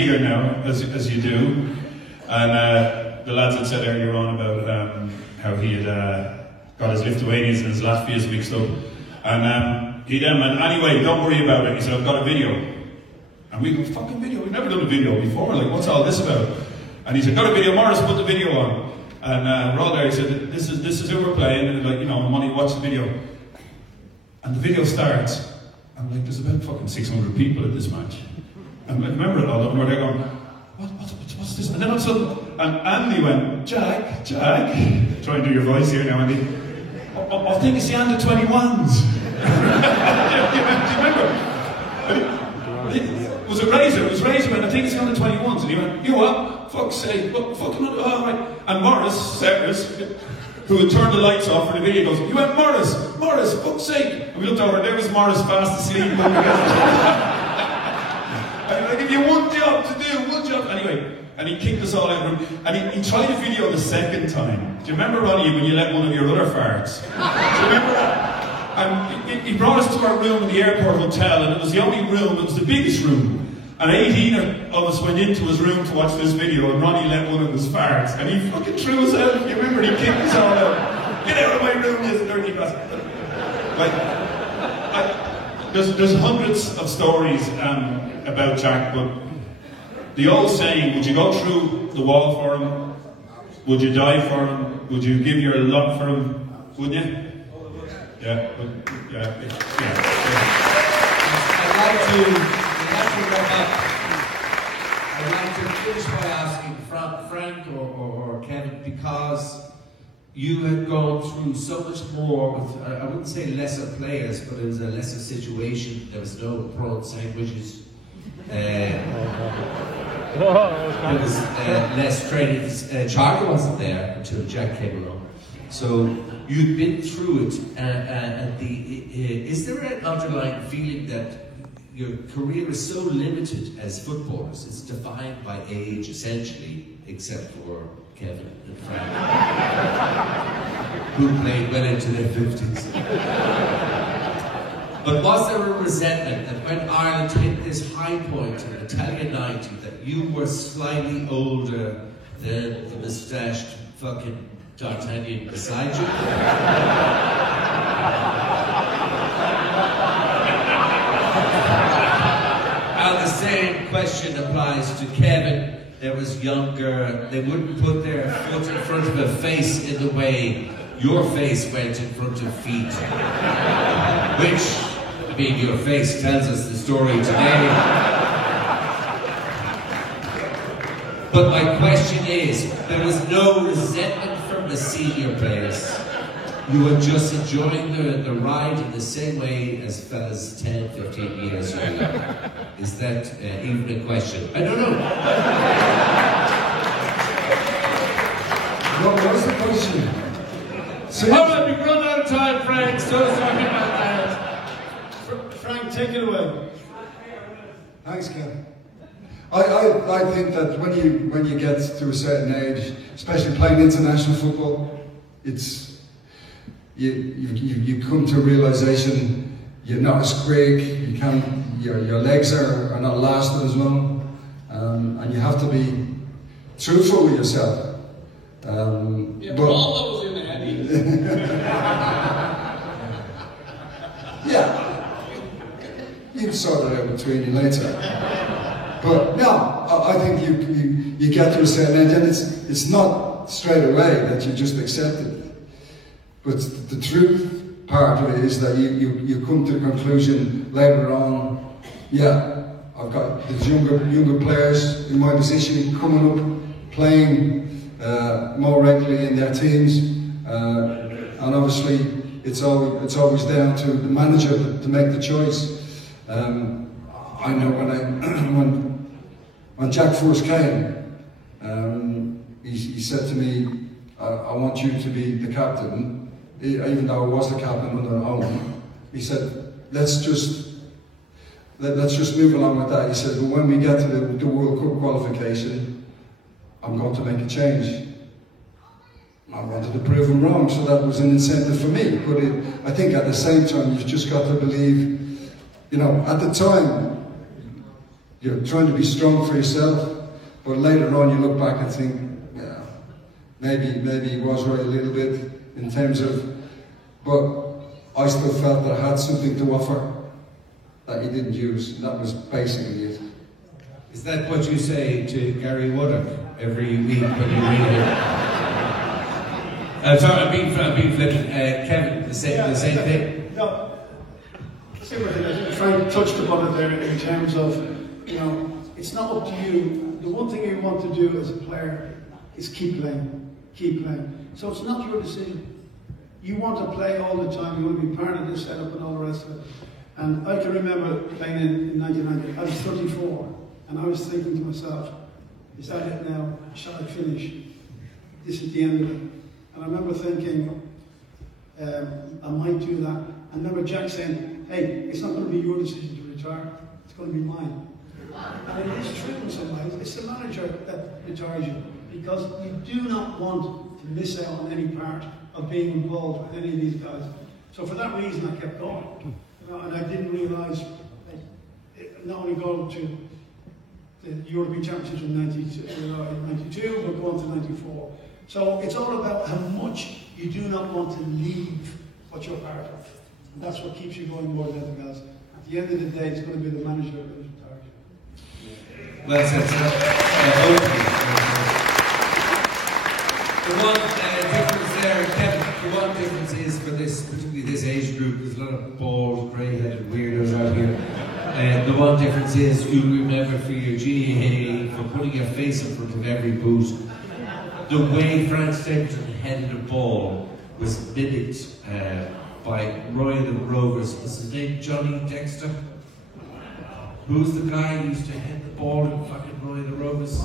Here now, as you do, and the lads had said earlier on about how he had got his Lithuanians and his Latvias mixed up, and he then went, anyway, don't worry about it. He said, I've got a video, and we go, fucking video? We've never done a video before. Like, what's all this about? And he said, got a video. Morris, put the video on, and we're all there. He said, this is who we're playing, and like, you know, Money, watch the video, and the video starts. I'm like, there's about fucking 600 people at this match. And I remember it all, and we're there going, what's this? And then all of a sudden, and Andy went, Jack, try and do your voice here now, Andy. I think it's the under-21s. Do you remember? Was it Razor? It was Razor, and I think it's the under-21s. And he went, you what? Fuck's sake, fucking, all right. And Morris, who had turned the lights off for the video, goes, you went, Morris, fuck's sake. And we looked over, and there was Morris fast asleep. I give you one job to do, one job. Anyway, and he kicked us all out of the room. And he tried the video the second time. Do you remember, Ronnie, when you let one of your other farts? Do you remember that? And he brought us to our room in the airport hotel, and it was the only room, it was the biggest room. And 18 of us went into his room to watch this video, and Ronnie let one of his farts. And he fucking threw us out. You remember, he kicked us all out. Get out of my room, you dirty bastard. Like, there's hundreds of stories about Jack, but the old saying, would you go through the wall for him? Would you die for him? Would you give your lot for him? Wouldn't you? Yeah. I'd like to finish by asking Frank or Kevin, because you had gone through so much more with, I wouldn't say lesser players, but it was a lesser situation. There was no prawn sandwiches. There was less training. Charlie wasn't there until Jack came along. So you'd been through it. Is there an underlying feeling that your career is so limited as footballers? It's defined by age, essentially, except for Kevin and Frank, who played well into their 50s. But was there a resentment that when Ireland hit this high point in Italian 90, that you were slightly older than the moustached fucking D'Artagnan beside you? And the same question applies to Kevin. There was younger, they wouldn't put their foot in front of a face in the way your face went in front of feet. Which, I mean, your face tells us the story today. But my question is, there was no resentment from the senior players. You were just enjoying the ride in the same way as fellas 10, 15 years younger. Is that even a question? I don't know. What was the question? All right, we've run out of time, Frank. So sorry about that. Frank, take it away. Thanks, Ken. I think that when you get to a certain age, especially playing international football, it's you come to a realization you're not as quick, your legs are not lasting as long, and you have to be truthful with yourself. Yeah, but all those in the head. Yeah, you can sort it out between you later. But no, I think you get to a certain age, and it's not straight away that you just accept it. But the truth part of it is that you come to the conclusion later on, yeah, I've got these younger players in my position coming up, playing more regularly in their teams, and obviously it's always down to the manager to make the choice. I know when Jack first came, he said to me, I want you to be the captain. Even though I was the captain under Owen, he said, let's just move along with that. He said, well, when we get to the World Cup qualification, I'm going to make a change. I wanted to prove him wrong, so that was an incentive for me. But I think at the same time, you've just got to believe, you know, at the time, you're trying to be strong for yourself, but later on you look back and think, yeah, maybe he was right a little bit in terms of, but I still felt that I had something to offer that he didn't use, and that was basically it. Is that what you say to Gary Woodard every week when you read it? Sorry, I'm being flippant. Kevin, the same thing? No. Similar thing. I think Frank touched upon it there in terms of, it's not up to you. The one thing you want to do as a player is keep playing. So it's not your decision. You want to play all the time. You want to be part of this setup and all the rest of it. And I can remember playing in 1990. I was 34, and I was thinking to myself, is that it now? Shall I finish? This is the end of it. And I remember thinking, I might do that. I remember Jack saying, hey, it's not going to be your decision to retire, it's going to be mine. And it is true in some ways. It's the manager that retires you, because you do not want to miss out on any part of being involved with any of these guys. So for that reason, I kept going. And I didn't realise, not only going to the European Championships in 92, but going to 94. So it's all about how much you do not want to leave what you're part of. And that's what keeps you going more than anything else. At the end of the day, it's going to be the manager that is retired. Well said, sir. The one difference there, Kevin, the one difference is for this, particularly this age group, there's a lot of bald, grey-headed weirdos out here. The one difference is you remember for your GAA, for putting your face in front of every boot, the way Frank Stapleton headed a ball was mimicked by Roy the Rovers. What's his name? Johnny Dexter? Who's the guy who used to head the ball in fucking Roy the Rovers?